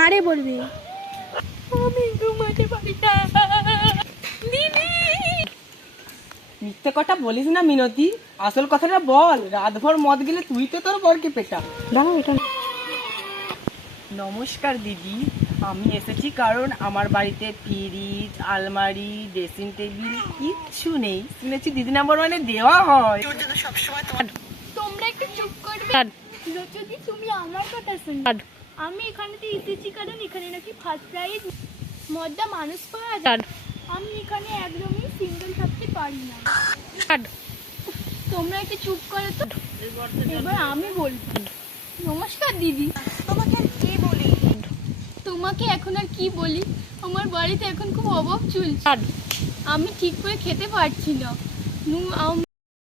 মারে বলবে। আমি ঘুমাতে পারি না দিদি। মিথ্যে কথা বলিস না মিনতি, আসল কথাটা বল। রাতভর মদ গেলে তুই তো তোর বরকে পেটা। দাঁড়াও এটা। নমস্কার দিদি, আমি এসেছি কারণ আমার বাড়িতে ফ্রিজ, আলমারি, ড্রেসিং টেবিল কিচ্ছু নেই। শুনেছি দিদি নাম্বার মানে দেওয়া হয়। তোমরা একটু চুপ করবে যদি তুমি আমার কথা শুনো। আমি এখানেতে এসেছি কারণ এখানে নাকি ফার্স্ট প্রাইজ মদ্দা মানুষ পাওয়া যায়। আমি এখানে একদমই সিঙ্গেল থাকতে পারি না। তোমরা একটু চুপ করো তো, এবার আমি বলবো। নমস্কার দিদি, তোমাকে আর কি বলি? তোমাকে এখন আর কি বলি, আমার বাড়িতে এখন খুব অভাব চলছে। আমি ঠিক করে খেতে পারছি না।